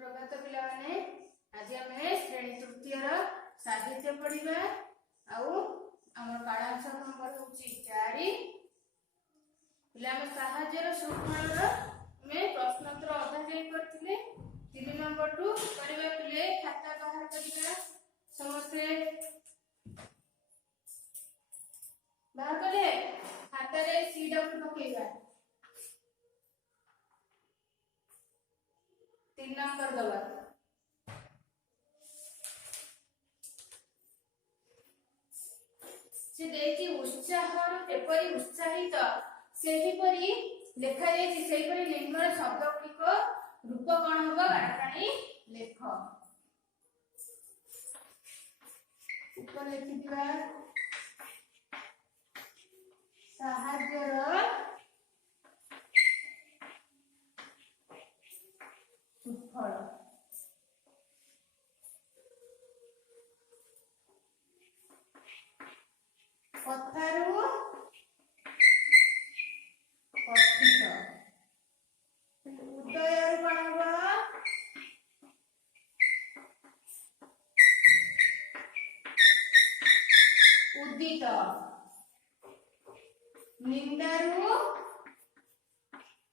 सुप्रभात पिलाने आज आम श्रेणी तृतीय साहित्य पढ़ा आम कालांश नंबर हूँ 4 पिला श्रृंखला प्रश्नोत्तर अधा करते 3 नंबर टू करवा पिले खाता बाहर करवा समस्ते बाहर कले खाता रे सी डब्ल्यू पकेगा 3 नंबर दबा से देखि उत्साह एपरी उत्साहित सेही परी लेखा जायछि सेही परी निम्न शब्द गुड़िक रूप कोन होबो बारकाणी लेख ऊपर लिखि दिबा साहाय्यर सुफल कथारू कथित उदय उदित निंदारू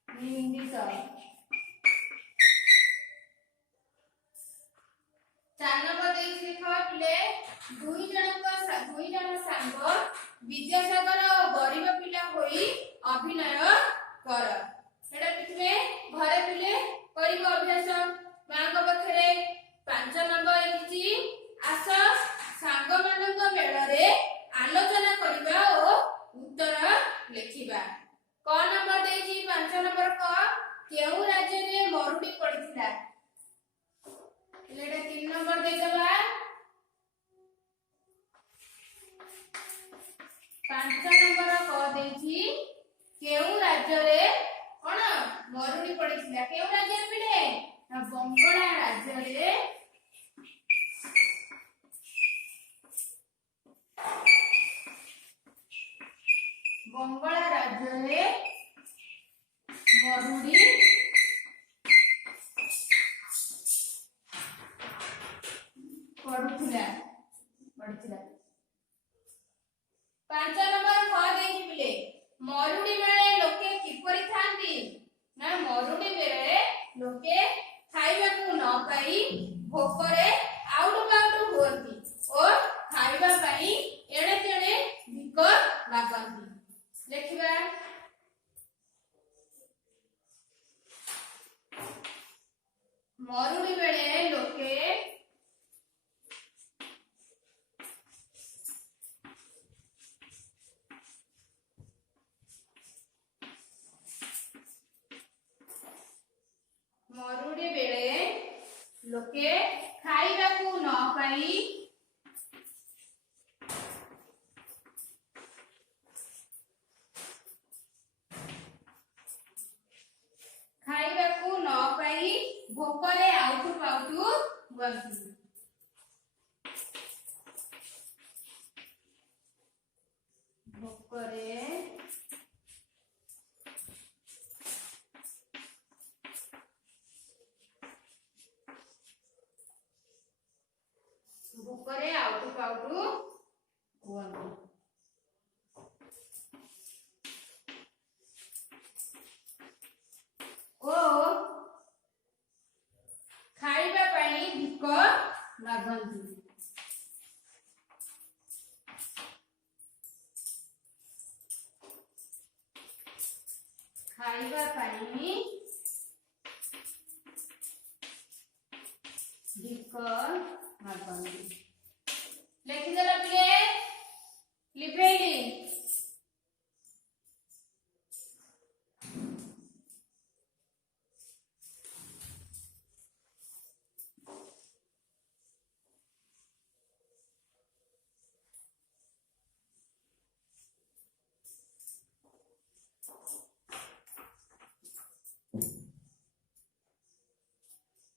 निंदित 4 नंबर देखिए पिले दुई जन सांग विद्यासागर और गरीब पिला होई अभिनय कर एटा पिथमे घरे पिले करिब अभ्यास मां को बखरे 5 नंबर लिखि आस सांग मानक मेल रे आलोचना करबा ओ उत्तर लिखिबा क नंबर देछि 5 नंबर क केउ राज्य रे मरुडी पड़िथिला लेडा 3 नंबर दे दबा 5 नंबर क देछि केउ राज्य रे कोन मरुडी पड़िथिला केउ राज्य रे पिले ना बंगला राज्य रे मरुडी पड़ुथिला 5 नंबर ख देछि पिले मरुडी बेले लोके किपरि थांती ना मरुडी बेले लोके खाइबा को न पाई भोकरे आउट पाउट होती और खाइबा पाई एड़े तेड़े भिक लागंती देखिबा मरुडी बेले लोके मरुडी बेले लोके खाइबा को न पाई भोकरे आउटु पाउटु हुअନ୍ତି भोकरे आउटु पाउटु हुअନ୍ତି ओ खाइबा पाई भिक लागंती खाइबा पाई भिक लागंती लिखि देला पिले लिखेली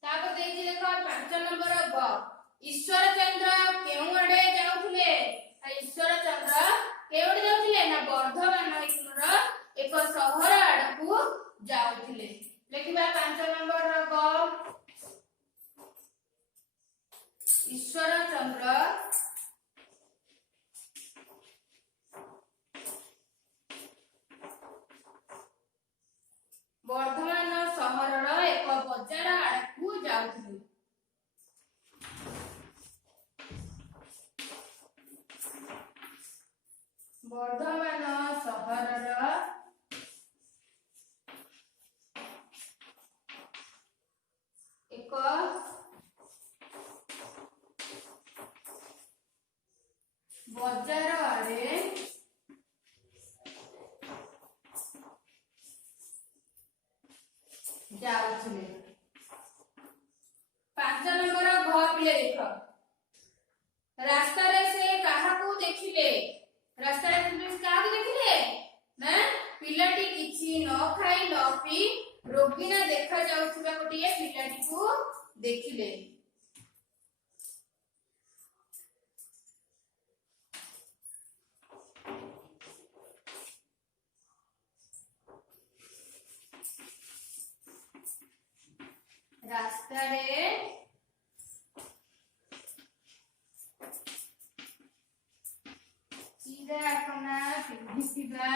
तापर देखि देखो 5 नंबर ग ईश्वर चंद्र केउ आडे जाउथले ईश्वर चंद्र केउडे जाउथले ना वर्धमान एक शहर आडकू जाउथले लिखिबा 5 नंबर ग ईश्वर चंद्र ବର୍ଦ୍ଧମାନ ସହରର ଏକ ବଜାର ଆଡକୁ ଯାଉଥିଲେ। ବର୍ଦ୍ଧମାନ ସହରର ଏକ ବଜାର ଆଡେ ଯାଉଥିଲେ। 5 ନମ୍ବର ଘ ପିଲେ ଦେଖ। ରାସ୍ତାରେ ସେ କାହାକୁ ଦେଖିଲେ? ରାସ୍ତାରେ କାହାକୁ ଦେଖିଲେ ନା ପିଲାଟି କିଛି ନ ଖାଇ ନ ପିଇ ରୋଗୀଣା ଦେଖା ଯାଉଥିବା ଗୋଟିଏ ପିଲାଟିକୁ ଦେଖିଲେ। ରାସ୍ତାରେ ଚିରାକନା ପିନ୍ଧିଥିବା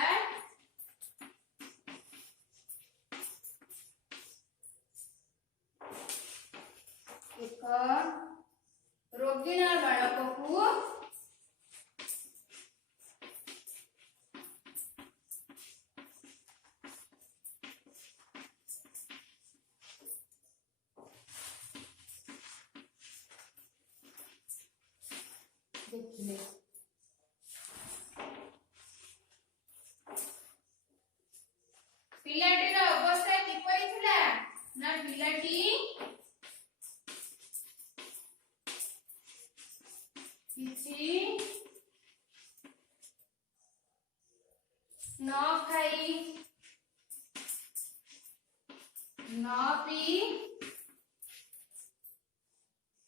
ଏକ ରୋଗୀଣା ବାଳକକୁ ଦେଖିଲେ। ପିଲାଟିର ଅବସ୍ଥା କିପରି ଥିଲା ନା ପିଲାଟି କିଛି ନ ଖାଇ ନ ପିଇ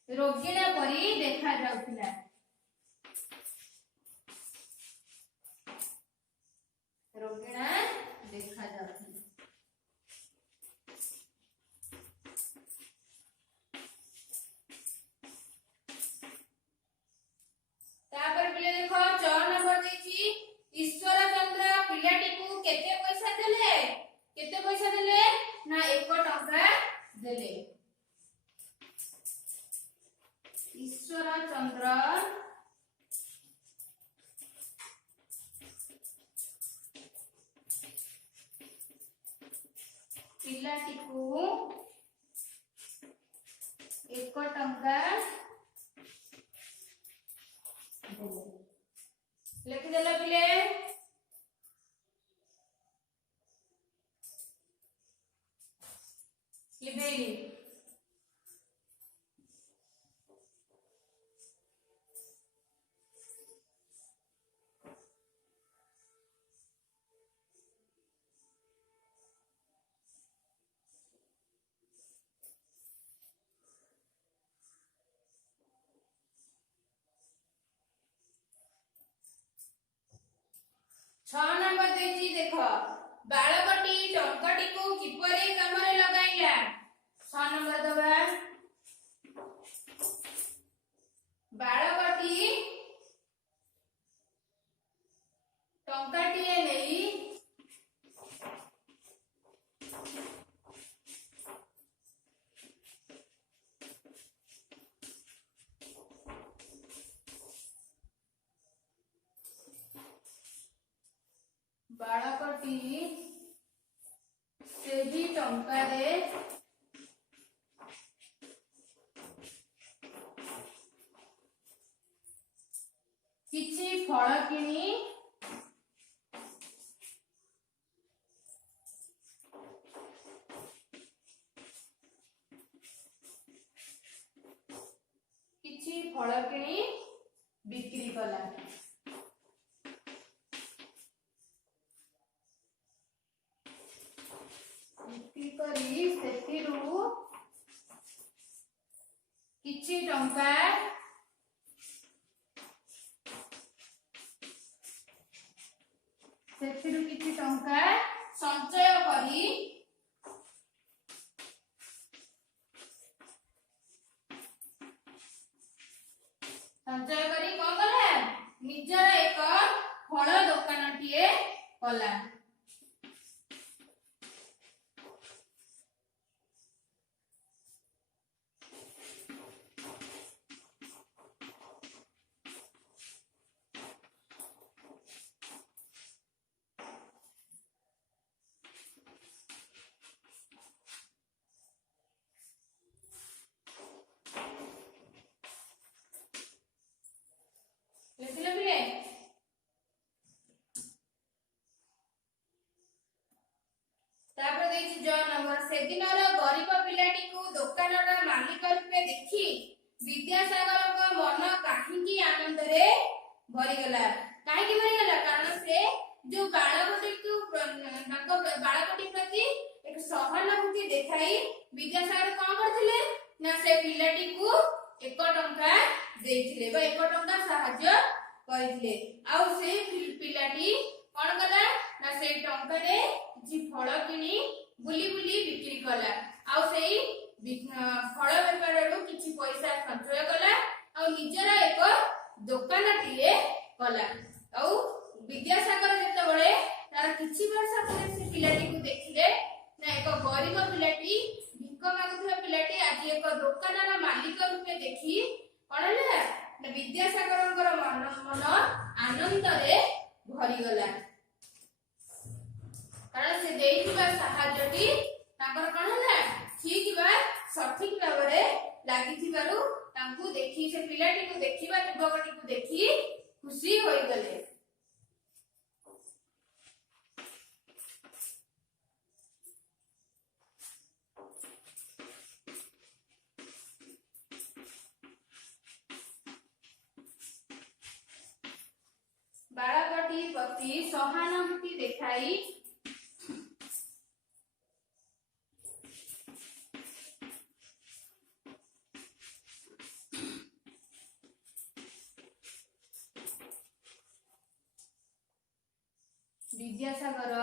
ରୋଗୀଣା ପରି ଦେଖା ଯାଉଥିଲା। ରୋଗୀଣା ଦେଖା ଯାଉଥିଲା। ତାପରେ ପିଲେ ଦେଖ 6 ନମ୍ବର ଦେଇଛି ଈଶ୍ୱର ଚନ୍ଦ୍ର ପିଲାଟିକୁ କେତେ ପଇସା ଦେଲେ? କେତେ ପଇସା ଦେଲେ ନା 1 ଟଙ୍କା ଦେଲେ। ଈଶ୍ୱର ଚନ୍ଦ୍ର ପିଲାଟିକୁ 1 ଟଙ୍କା ଦେଲେ। ଲେଖିଦେଲ ପିଲେ। लिबेली 6 नंबर देची देखो बालकटी टंकाटी को किपरि कामरे लगाइला 6 नंबर दबा बालकटी टंकाटी नेई बालकटी सेही टंकारे किछि फल किनी बिक्री कला बिक्री करी सेथिरु किछि टंका संचय करी କଲା। ଲେଖିଲେ ପିଲେ? ତାପରେ ଦେଇଛି ଜ ନମ୍ବର। ସେଦିନର ଗରିବ ପିଲାଟିକୁ ଦୋକାନର ମାଲିକ ରୂପେ ଦେଖି ବିଦ୍ୟାସାଗରଙ୍କ ମନ କାହିଁକି ଆନନ୍ଦରେ ଭରିଗଲା। କାହିଁକି ଭରିଗଲା? କାରଣ ସେ ଯୋଉ ବାଳକଟିକୁ ତାଙ୍କ ବାଳକଟି ପ୍ରତି ଏକ ସହାନୁଭୂତି ଦେଖାଇ ବିଦ୍ୟାସାଗର କଣ କରିଥିଲେ ନା ସେ ପିଲାଟିକୁ 1 ଟଙ୍କା ଦେଇଥିଲେ ବା 1 ଟଙ୍କା ସାହାଯ୍ୟ କରିଥିଲେ। ଆଉ ସେ ପିଲାଟି କଣ କଲା ନା ସେ ଟଙ୍କାରେ କିଛି ଫଳ କିଣି ବୁଲି ବୁଲି ବିକ୍ରି କଲା। ଆଉ ସେଇ ଫଳ ବେପାରରୁ କିଛି ପଇସା ସଞ୍ଚୟ କଲା ଆଉ ନିଜର ଏକ ଦୋକାନଟିଏ କଲା। ଆଉ ବିଦ୍ୟାସାଗର ଯେତେବେଳେ ତାର କିଛି ବର୍ଷ ପରେ ସେ ପିଲାଟିକୁ ଦେଖିଲେ ନା ଏକ ଗରିବ ପିଲାଟି, ଭିକ ମାଗୁଥିବା ପିଲାଟି ଆଜି ଏକ ଦୋକାନର ମାଲିକ ରୂପେ ଦେଖି କଣ ହେଲା ନା ବିଦ୍ୟାସାଗରଙ୍କର ମନ ଆନନ୍ଦରେ ଭରିଗଲା। କାରଣ ସେ ଦେଇଥିବା ସାହାଯ୍ୟଟି ତାଙ୍କର କଣ ହେଲା ଠିକ ବା ସଠିକ ଭାବରେ ଲାଗିଥିବାରୁ ତାଙ୍କୁ ଦେଖି ସେ ପିଲାଟିକୁ ଦେଖିବା ଯୁବକଟିକୁ ଦେଖି ଖୁସି ହୋଇଗଲେ। ବାଳକଟି ପ୍ରତି ସହାନୁଭୂତି ଦେଖାଇ ବିଦ୍ୟାସାଗର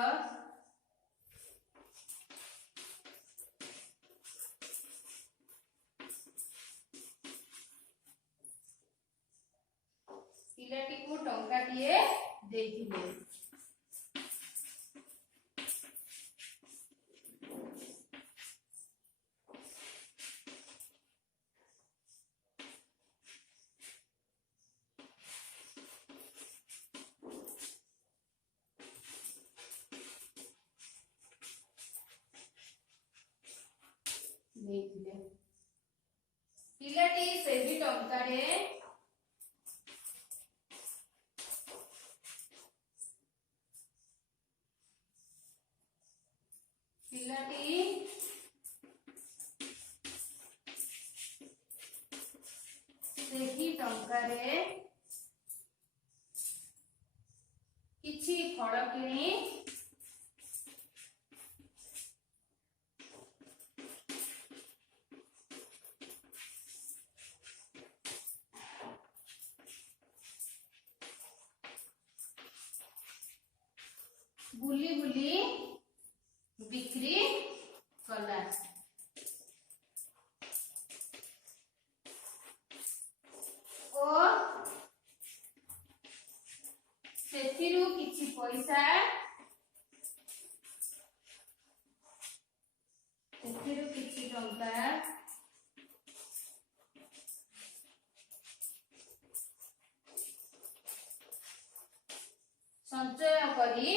ପିଲାଟିକୁ ଟଙ୍କାଟିଏ ଦେଇଥିଲେ। ପିଲାଟି ସେହି ଟଙ୍କାରେ କିଛି ଫଳ କିଣି ବୁଲି ବୁଲି ବିକ୍ରି କଲା। ଓ ସେଥିରୁ କିଛି ପଇସା କିଛି ଟଙ୍କା ସଞ୍ଚୟ କରି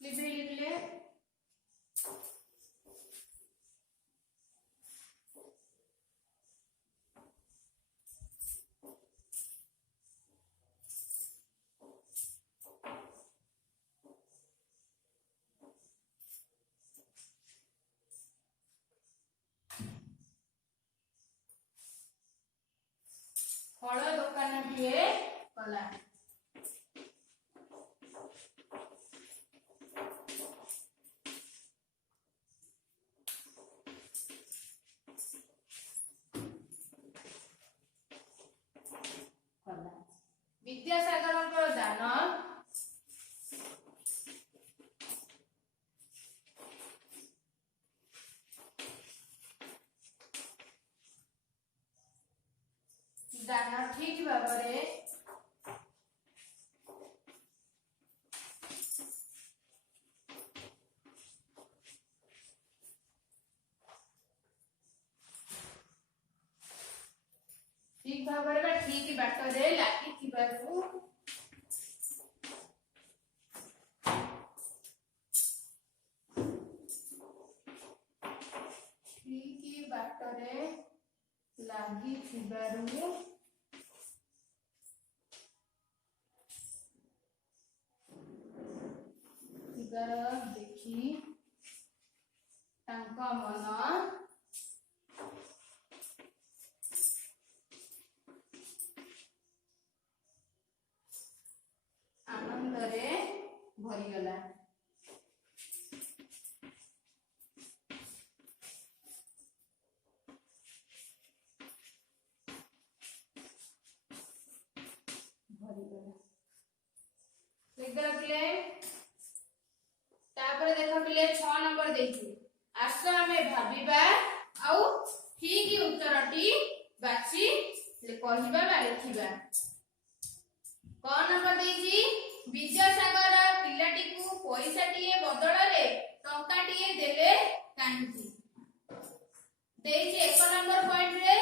লিখলে फल दोकान दिए कला। विद्यासागर दान दान ठीक भाव ବାଟରେ ଲାଗିଥିବାରୁ ଠିକ ବାଟରେ ଲାଗିଥିବାରୁ ଦେଖି ତାଙ୍କ ମନ ଆନନ୍ଦରେ ଭରିଗଲା। देखो पिले तापर देखो पिले 6 नंबर देछि आस हमें भाबिबा आउ ठीक उत्तरटी बाछि कहिबा बा लिखिबा। क नंबर देछि विजयसागर पिलाटी को पैसाटिए बदलरे टंकाटिए देले काहिंकी देछि। 1 नंबर पॉइंट रे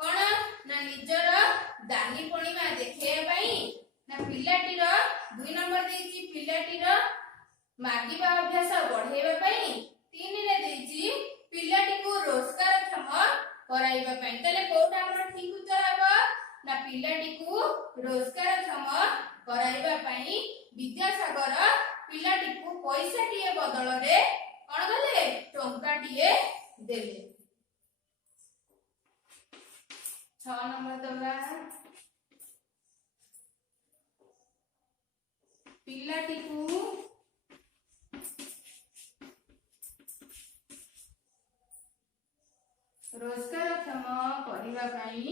कोन ना निजर दानी पणिमा देखिया पई ना पिलाटीर 2 नंबर देछि पिलाटीर मागिबा अभ्यास बढ़ाइबा पई 3 रे देछि पिलाटी को रोजगारक्षम कराइबा पई। तले कोटा हमर ठीक उत्तर हबो ना पिलाटी को रोजगारक्षम कराइबा पई विद्यासागर पिलाटी को पैसाटिए बदल रे कोन गले टंकाटिए देले। 6 नंबर दबा पिलाटी को रोजगारक्षम करिबा पई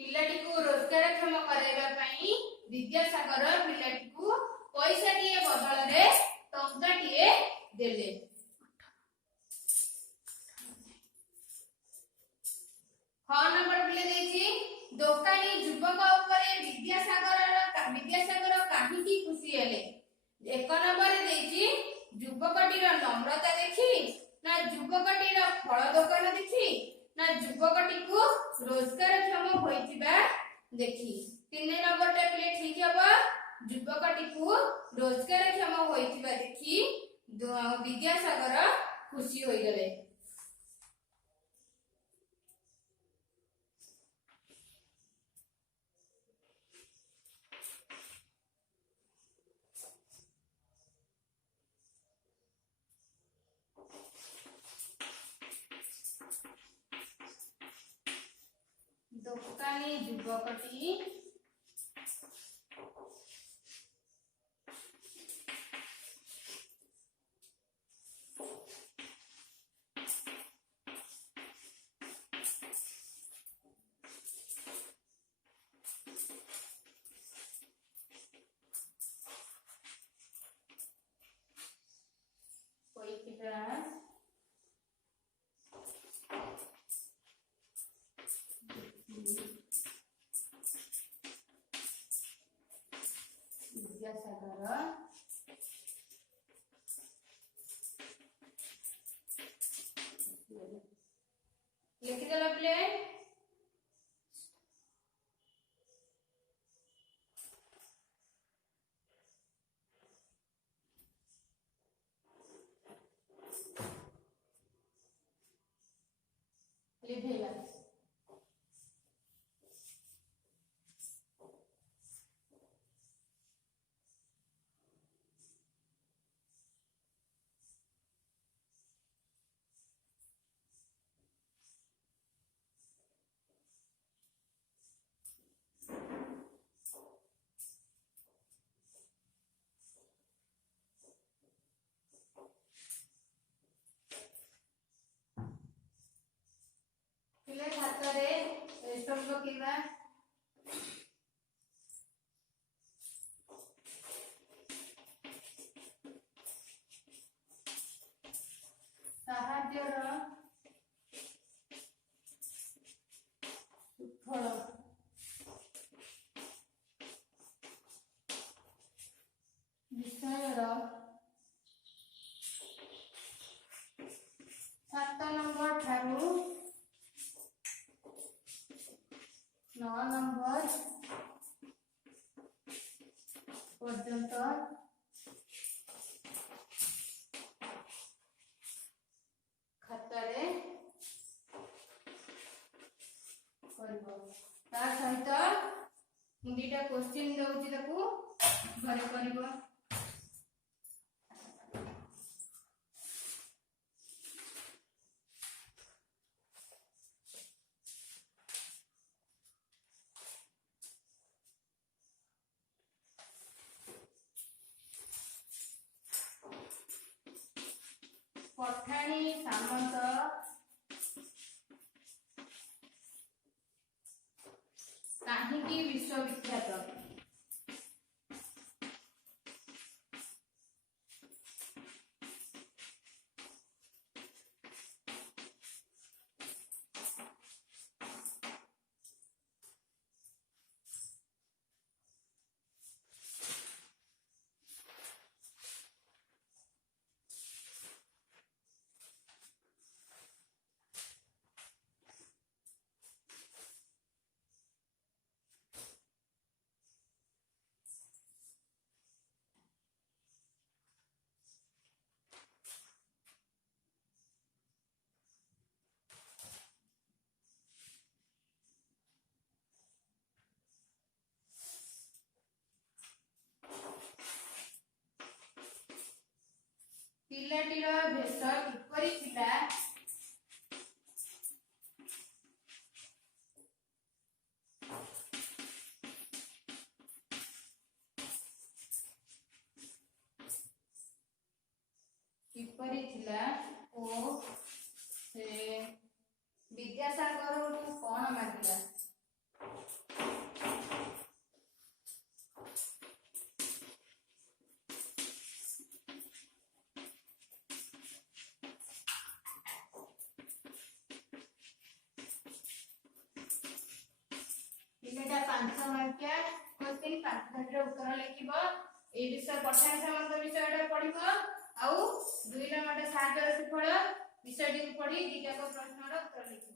पिलाटी को रोजगारक्षम कराइबा पई विद्यासागर पिलाटी को पैसाटिए बदल रे टंकाटिए देले। 6 नंबर पिले देछि दोकानी युवक उपरे विद्यासागर काहिकी खुशी हेले। 1 नंबर देछि युवकटीर नम्रता देखि ना युवकटीर फल दोकान देखि ना युवकटी को रोजगारक्षम होइतिबा देखि। 3 नंबर टे पिले ठीक हबो युवकटी को रोजगारक्षम होइतिबा देखि विद्यासागर खुशी होई गले। दोकानी युवकटी विद्यासागर लिखिदेला प्ले ଲିଭେଇବା। ପିଲେ ଖାତାରେ ଷ୍ଟୋନ ପକେଇବା। ସାହାଯ୍ୟର ସୁଫଳ ବିଷୟର 7 ନମ୍ବର ଠାରୁ 9 ନମ୍ବର ପର୍ଯ୍ୟନ୍ତ ଖାତାରେ କରିବ। ତା ସହିତ ମୁଁ ଦୁଇଟା क्वेश्चन ଦଉଛି ତାକୁ ଘରେ କରିବ। ପଠାଣି ସାମନ୍ତ କାହିଁକି ବିଶ୍ୱବିଖ୍ୟାତ? ପିଲାଟିର ବେଶ କିପରି ଥିଲା? କିପରି ଥିଲା ଓ ସେ ବିଦ୍ୟାସାଗରଙ୍କୁ କଣ ମାଗିଲା? पिलेटा 5 मार्किया क्वेश्चन 5 मिनिट उत्तर लिखिबो। ए विषय पठाणी सामंत विषयटा पढिबो आउ 2 नंबर साहाଯ୍ୟର ସୁଫଳ विषयटी पढी दिटा को प्रश्नर उत्तर लिखिबो।